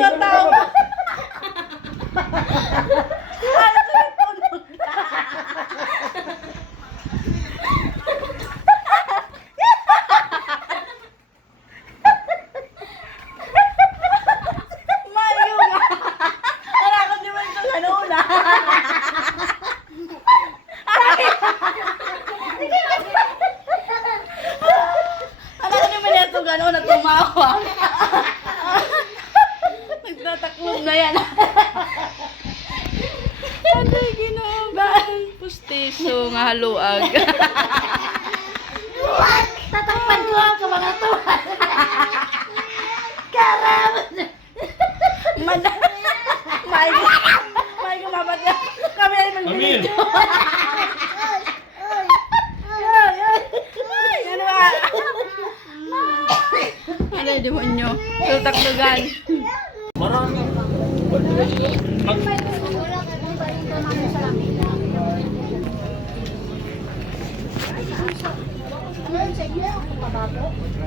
yung tao. Gano'n na tumawa. Nagtataklog na yan. Ano yung ginawa? Pustiso nga haluag. Tatakpan ko ako mga to. Karam! May gumabat na. Kami ay mag-video. Ano ba? Ano yung demonyo? Tutaklugan. Marami.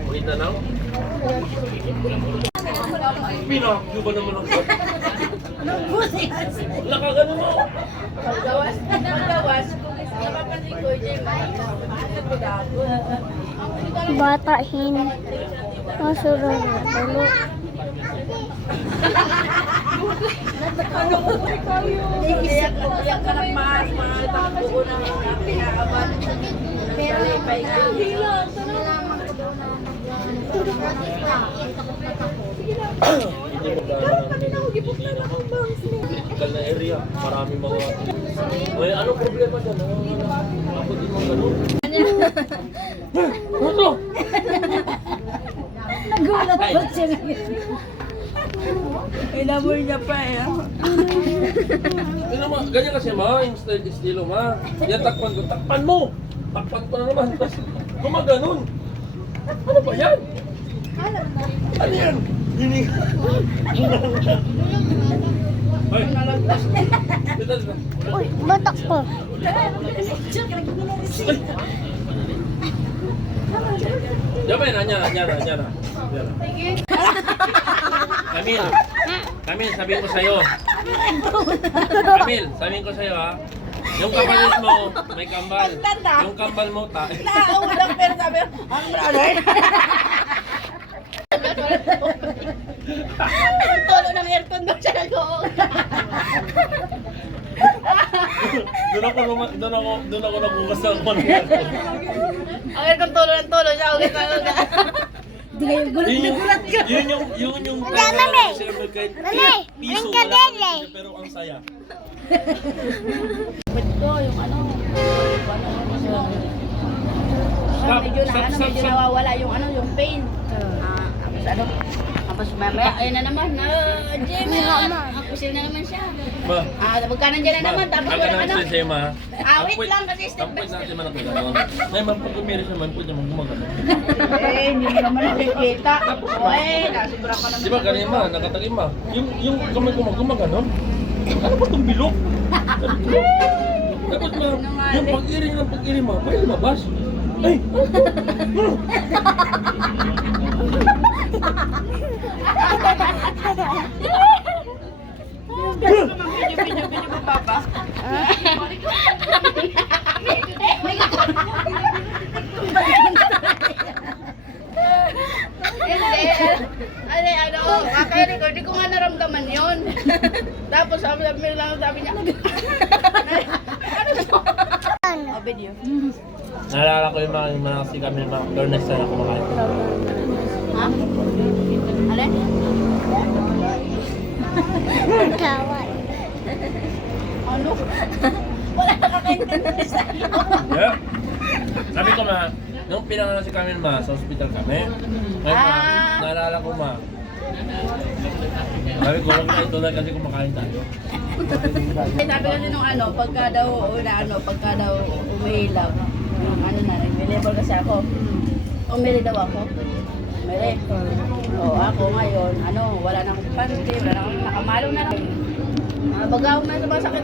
Wait na lang. Pinakyo ba naman ako? Wala ka ganun mo. Paggawas. Nakapansin ko, Jay, Batahin. Masurang na tulo. Iyak ka ng mas, mga tapo na pinakaban. Pero Critical na area. Marami mga... May anong problema dyan? Ako din mga ganun. Ano? Nagulat ba siya? inamoy niya pa eh. Ganyan kasi ma, yung style estilo ma. Yan takpan ko. Takpan mo! Takpan ko na naman. Tapos gumaganon. Ano ba yan? Ano yan? Hining. Ay, dito. Uy, batak ko. Diyan ba yun? Anya na. Kamil, sabihin ko sa'yo. Kamil, sabihin ko sa'yo ha. Yung kapalit mo, may kambal. Yung kambal mo, Nakaulang pero sabi, ang brother. Ang tono ng aircon daw siya nag-uong. Doon ako nabukas ng konti. Ang aircon tono ng tono siya. Ugat na ugat. Hindi kayo gulat ka. Yun yung Mami! kahit Mami! piso Ang kadele! pero ang saya. Ba't ko yung ano? Medyo nawawala yung yung pain. Tapos mamaya, ayun na naman, Jim, apusil na naman siya. Ma, Magkanan dyan na naman, tapos aga wala naman ano. sa'yo ma. Wait lang kasi step by Ang step. natin man ako gano'n. Ngayon, pag umiris naman, pwede mong gumagano. Hindi mo naman nakikita. Nasubra ka naman. Di ba ganyan ma, nakatagin ma. Yung kamay ko gumagano. Ano ba itong bilog? Dapat ma, yung pag-iring ma, may lumabas. Ay! Video mo, Papa. Hindi ko nga naramdaman yun. Tapos sabi niya, ano to? Video. Naalala ko yung mga kasi kami mga learners na kumakain. Ha? Alin? Kawan. Ano? Wala nakakaintindi sa iyo. Yeah. Sabi ko ma, nung pinangalan si Camille ma, sa hospital kami. Ngayon ma, naalala ko ma. Sabi ko, huwag na ituloy kasi kumakain tayo. Sabi kasi nung pagka daw umiilaw, na, available kasi ako. Umili daw ako. Umili. Ako ngayon, wala na akong panty, wala na akong nakamalo na lang. Bagaw na sa masakit.